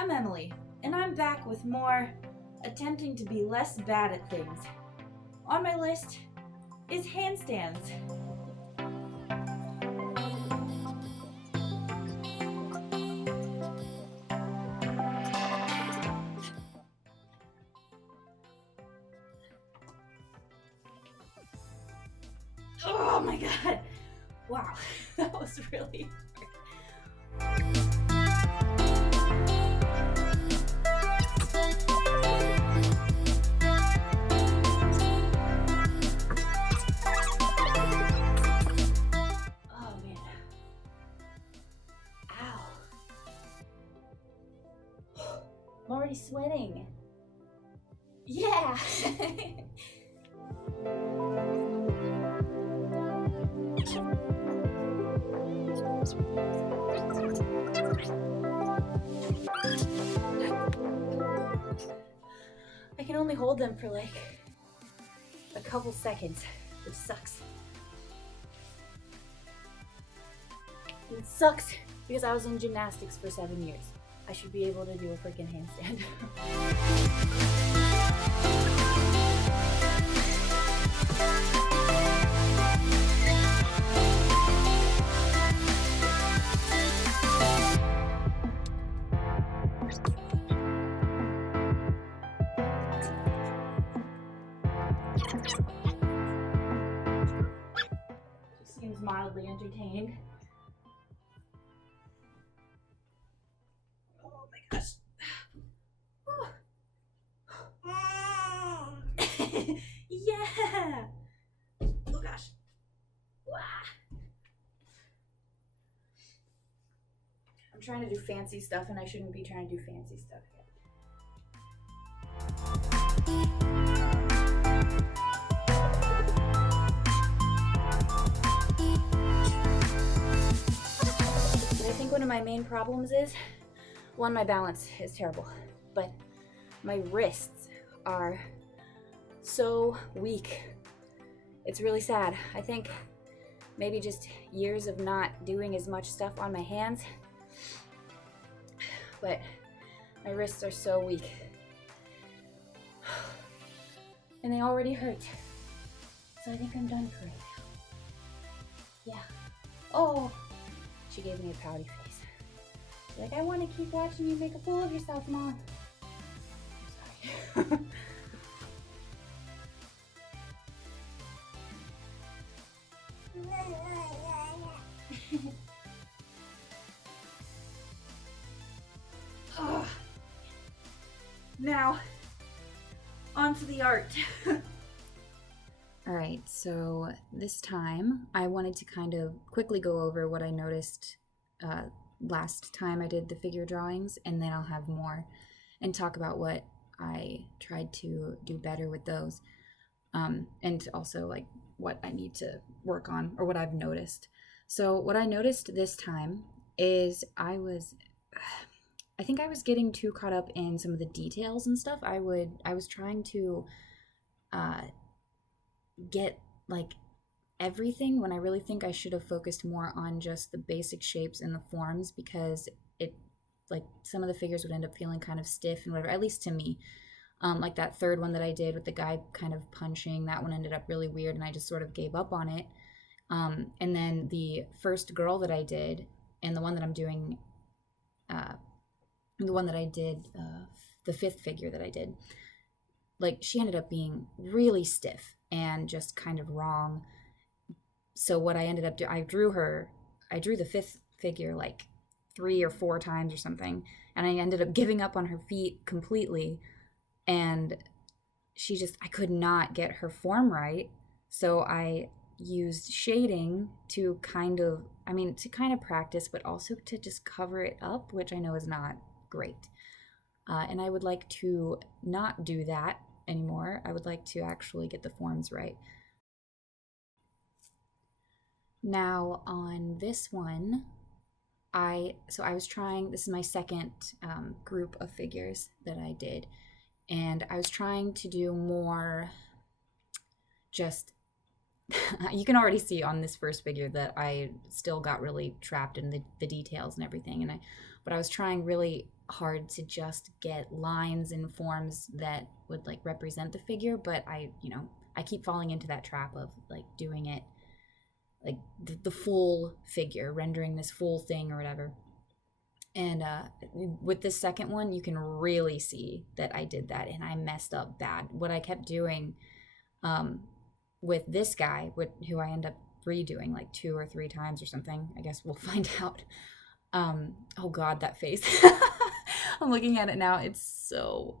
I'm Emily, and I'm back with more attempting to be less bad at things. On my list is handstands. Oh my god! Wow, that was really hard. Oh man. Ow. I'm already sweating. Yeah! I can only hold them for like a couple seconds, which sucks. It sucks because I was in gymnastics for 7 years. I should be able to do a freaking handstand. She seems mildly entertained. Oh my gosh. Yeah! Oh gosh. Wah. I'm trying to do fancy stuff and I shouldn't be trying to do fancy stuff yet. I think one of my main problems is, one, my balance is terrible, but my wrists are so weak. It's really sad. I think maybe just years of not doing as much stuff on my hands, but my wrists are so weak. And they already hurt. So I think I'm done for right now. Yeah. Oh, she gave me a pouty face. She's like, I want to keep watching you make a fool of yourself, Mom. I'm sorry. Oh. Now, on to the art. All right, so this time I wanted to kind of quickly go over what I noticed last time I did the figure drawings, and then I'll have more and talk about what I tried to do better with those, and also like what I need to work on or what I've noticed. So what I noticed this time is I think I was getting too caught up in some of the details and stuff. I was trying to get like everything when I really think I should have focused more on just the basic shapes and the forms, because it, like, some of the figures would end up feeling kind of stiff and whatever, at least to me. Like that third one that I did with the guy kind of punching, that one ended up really weird and I just sort of gave up on it. And then the first girl that I did, and the one that I'm doing, the one that I did, the fifth figure that I did, like, she ended up being really stiff and just kind of wrong. So what I ended up doing, I drew the fifth figure like 3 or 4 times or something, and I ended up giving up on her feet completely, and I could not get her form right. So I used shading to kind of practice, but also to just cover it up, which I know is not great. And I would like to not do that anymore. I would like to actually get the forms right. Now on this one, I was trying, this is my second group of figures that I did, and I was trying to do more just, you can already see on this first figure that I still got really trapped in the details and everything, but I was trying really hard to just get lines and forms that would like represent the figure, but I keep falling into that trap of like doing it like the full figure, rendering this full thing or whatever. And with this second one, you can really see that I did that and I messed up bad. What I kept doing um, with this guy, who I end up redoing like 2 or 3 times or something, I guess we'll find out. Oh God, that face. I'm looking at it now. That's so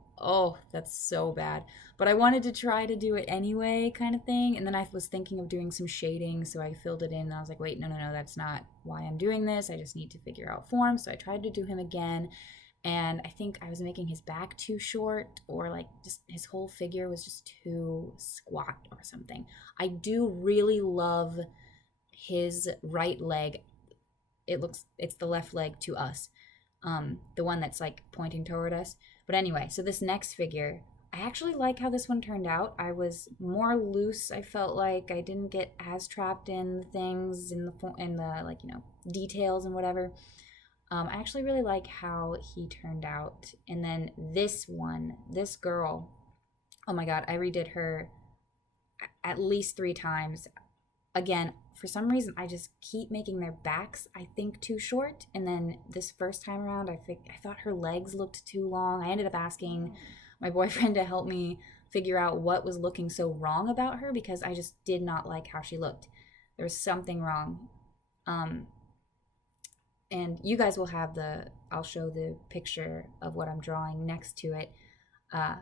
bad. But I wanted to try to do it anyway, kind of thing. And then I was thinking of doing some shading, so I filled it in. And I was like, wait, no, that's not why I'm doing this. I just need to figure out form. So I tried to do him again. And I think I was making his back too short, or like just his whole figure was just too squat or something. I do really love his right leg. It's the left leg to us, the one that's like pointing toward us. But anyway, so this next figure, I actually like how this one turned out. I was more loose. I felt like I didn't get as trapped in the things in the like details and whatever. I actually really like how he turned out. And then this girl, oh my God, I redid her at least 3 times. Again, for some reason, I just keep making their backs, I think, too short. And then this first time around, I thought her legs looked too long. I ended up asking my boyfriend to help me figure out what was looking so wrong about her, because I just did not like how she looked. There was something wrong. And you guys will have I'll show the picture of what I'm drawing next to it. I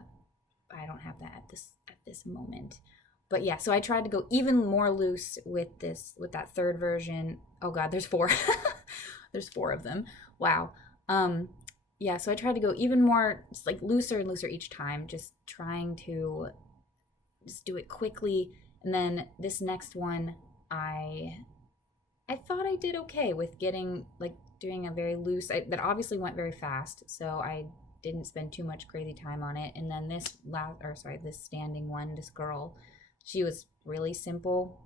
don't have that at this moment. But yeah, so I tried to go even more loose with that third version. Oh God, there's 4. There's 4 of them. Wow. Yeah, so I tried to go even more, just like looser and looser each time, just trying to just do it quickly. And then this next one, I thought I did okay with getting doing a very loose. That obviously went very fast, so I didn't spend too much crazy time on it. And then this standing one, this girl, she was really simple.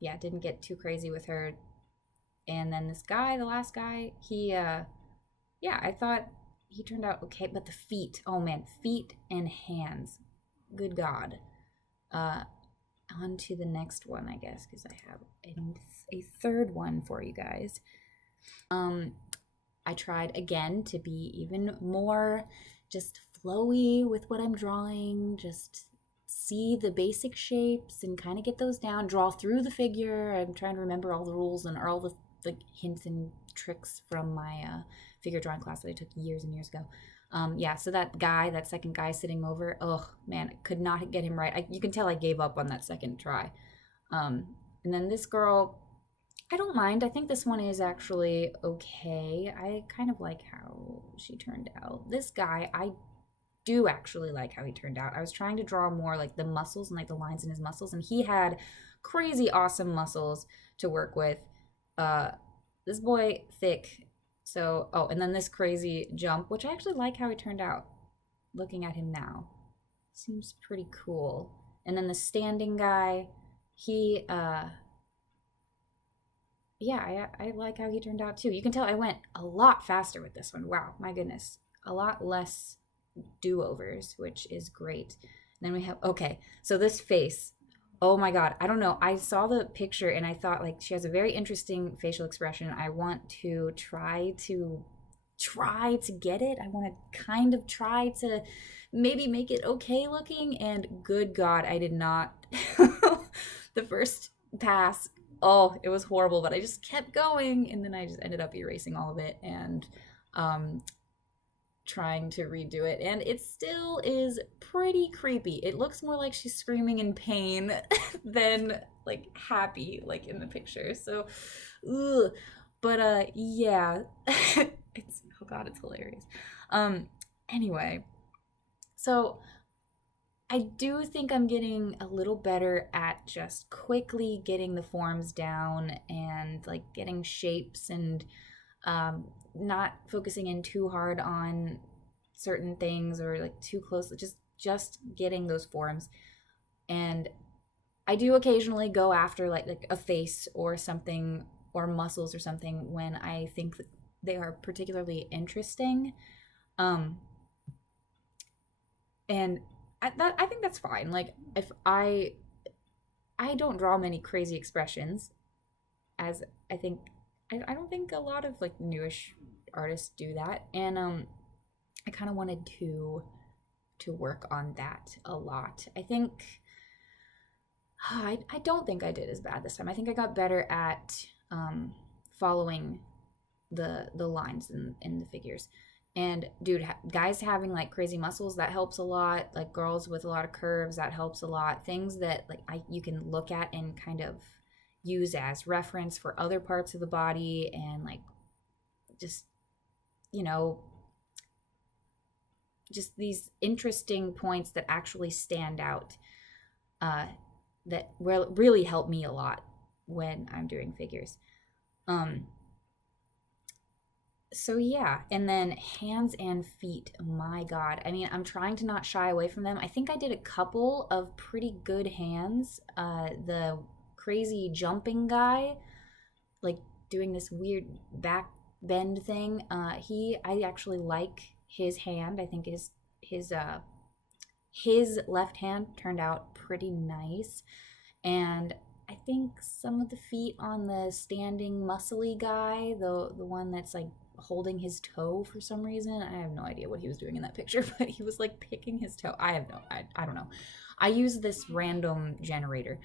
Yeah, didn't get too crazy with her. And then this guy, the last guy, he, I thought he turned out okay. But the feet, oh man, feet and hands, good God. On to the next one, I guess, because I have a third one for you guys. I tried again to be even more just flowy with what I'm drawing, just see the basic shapes and kind of get those down, draw through the figure. I'm trying to remember all the rules and all the hints and tricks from my figure drawing class that I took years and years ago. So that second guy sitting over, oh man, I could not get him right. You can tell I gave up on that second try. And then this girl, I don't mind. I think this one is actually okay. I kind of like how she turned out. This guy, I do actually like how he turned out. I was trying to draw more like the muscles and like the lines in his muscles, and he had crazy awesome muscles to work with. This boy, thick. So, and then this crazy jump, which I actually like how he turned out. Looking at him now, seems pretty cool. And then the standing guy, he, I like how he turned out too. You can tell I went a lot faster with this one. Wow, my goodness. A lot less do-overs, which is great. And then we have, so this face, oh my God, I don't know. I saw the picture and I thought she has a very interesting facial expression. I want to try to get it. I want to kind of try to maybe make it okay looking, and good God, I did not. The first pass, it was horrible, but I just kept going, and then I just ended up erasing all of it and trying to redo it, and it still is pretty creepy. It looks more like she's screaming in pain than happy in the picture. So yeah. It's hilarious. Anyway, so I do think I'm getting a little better at just quickly getting the forms down and getting shapes and not focusing in too hard on certain things or too close, just getting those forms. And I do occasionally go after like a face or something or muscles or something when I think they are particularly interesting. Um, and I think that's fine. Like if I don't draw many crazy expressions, as I think I don't think a lot of like newish artists do that, and I kind of wanted to work on that a lot. I think I don't think I did as bad this time. I think I got better at following the lines in the figures. And dude, guys having like crazy muscles, that helps a lot. Like girls with a lot of curves, that helps a lot. Things that like you can look at and kind of use as reference for other parts of the body, and like just, you know, just these interesting points that actually stand out, that really help me a lot when I'm doing figures. Um, so yeah, and then hands and feet, my god. I mean, I'm trying to not shy away from them. I think I did a couple of pretty good hands. The crazy jumping guy, like doing this weird back bend thing. I actually like his hand. I think his left hand turned out pretty nice. And I think some of the feet on the standing muscly guy, the one that's like holding his toe for some reason. I have no idea what he was doing in that picture, but he was like picking his toe. I don't know. I use this random generator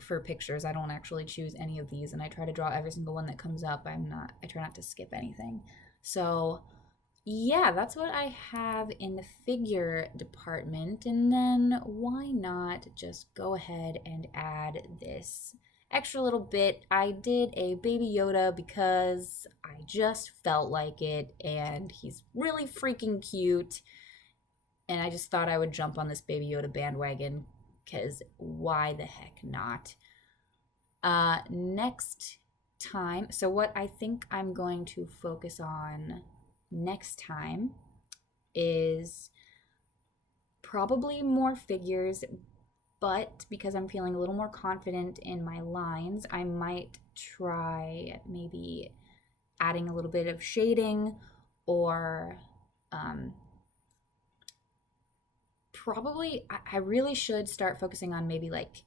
for pictures. I don't actually choose any of these, and I try to draw every single one that comes up. I try not to skip anything. So yeah, that's what I have in the figure department. And then why not just go ahead and add this extra little bit. I did a Baby Yoda because I just felt like it, and he's really freaking cute. And I just thought I would jump on this Baby Yoda bandwagon, because why the heck not? Next time, so what I think I'm going to focus on next time is probably more figures, but because I'm feeling a little more confident in my lines, I might try maybe adding a little bit of shading, or probably I really should start focusing on maybe like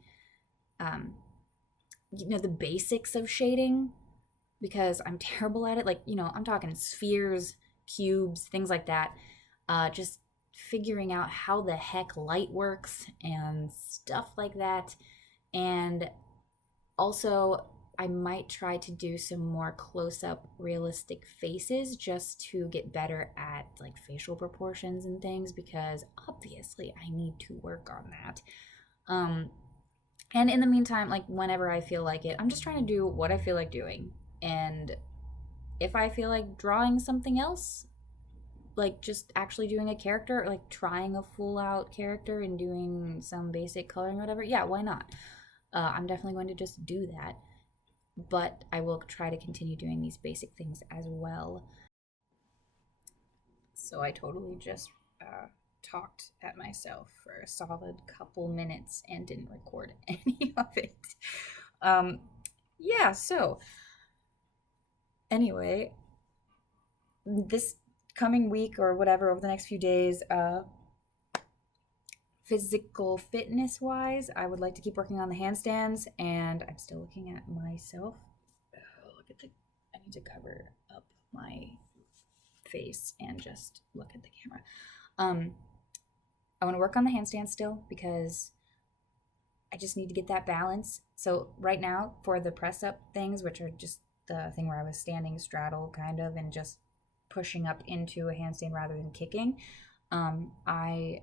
the basics of shading, because I'm terrible at it. Like, I'm talking spheres, cubes, things like that. Just figuring out how the heck light works and stuff like that. And also, I might try to do some more close-up realistic faces, just to get better at like facial proportions and things, because obviously I need to work on that. And in the meantime, like whenever I feel like it, I'm just trying to do what I feel like doing. And if I feel like drawing something else, like just actually doing a character, or like trying a full out character and doing some basic coloring, whatever, yeah, why not? I'm definitely going to just do that. But I will try to continue doing these basic things as well. So I totally just talked at myself for a solid couple minutes and didn't record any of it. Yeah, so anyway, this coming week or whatever, over the next few days, physical fitness wise, I would like to keep working on the handstands, and I'm still looking at myself. I need to cover up my face and just look at the camera. I want to work on the handstand still, because I just need to get that balance. So right now, for the press up things, which are just the thing where I was standing straddle kind of and just pushing up into a handstand rather than kicking, I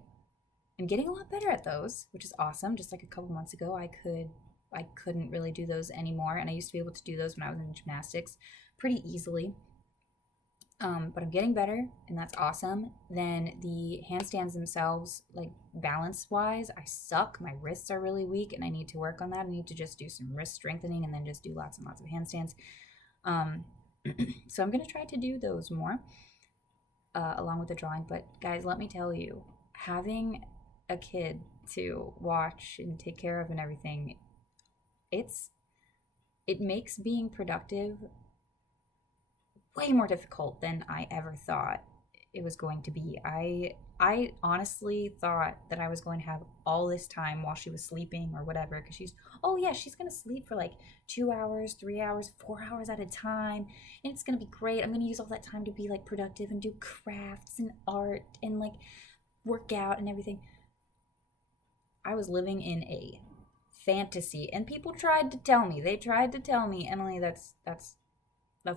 am getting a lot better at those, which is awesome. Just like a couple months ago, I couldn't really do those anymore, and I used to be able to do those when I was in gymnastics pretty easily. But I'm getting better, and that's awesome. Then the handstands themselves, like balance wise, I suck. My wrists are really weak, and I need to work on that. I need to just do some wrist strengthening and then just do lots and lots of handstands. So I'm going to try to do those more along with the drawing. But guys, let me tell you, having a kid to watch and take care of and everything, it makes being productive way more difficult than I ever thought it was going to be. I honestly thought that I was going to have all this time while she was sleeping or whatever, because oh yeah, she's gonna sleep for like 2 hours, 3 hours, 4 hours at a time, and it's gonna be great. I'm gonna use all that time to be like productive and do crafts and art and like work out and everything. I was living in a fantasy, and people tried to tell me. They tried to tell me, Emily, that's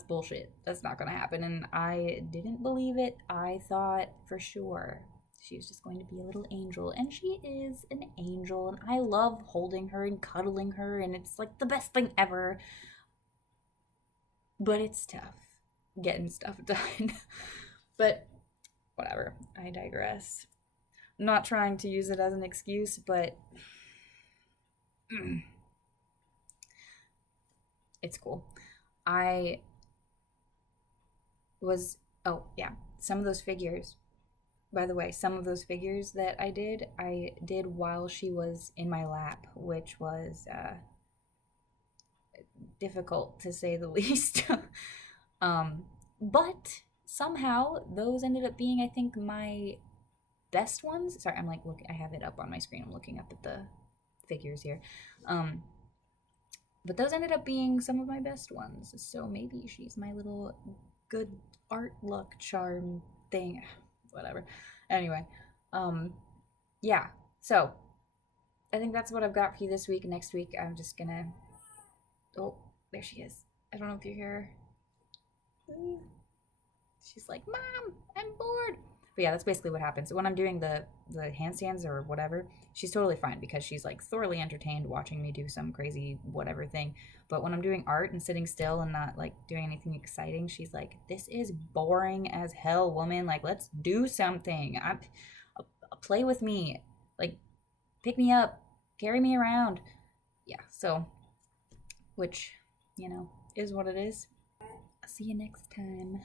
bullshit. That's not gonna happen. And I didn't believe it. I thought for sure she was just going to be a little angel. And she is an angel. And I love holding her and cuddling her. And it's like the best thing ever. But it's tough getting stuff done. But whatever. I digress. I'm not trying to use it as an excuse, but it's cool. I was, oh yeah, some of those figures, by the way, some of those figures that I did while she was in my lap, which was difficult to say the least. But somehow those ended up being, I think, my best ones. Sorry, I'm like, look, I have it up on my screen. I'm looking up at the figures here. But those ended up being some of my best ones. So maybe she's my little good art luck charm thing. Whatever. Anyway, yeah. So I think that's what I've got for you this week. Next week, I'm just gonna. Oh, there she is. I don't know if you hear her. She's like, Mom, I'm bored. But yeah, that's basically what happens. When I'm doing the handstands or whatever, she's totally fine because she's like thoroughly entertained watching me do some crazy whatever thing. But when I'm doing art and sitting still and not like doing anything exciting, she's like, this is boring as hell, woman. Like, let's do something. Play with me. Like, pick me up, carry me around. Yeah, so, which, is what it is. I'll see you next time.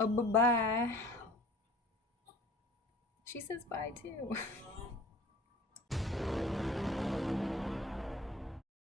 Oh, bye-bye. She says bye too.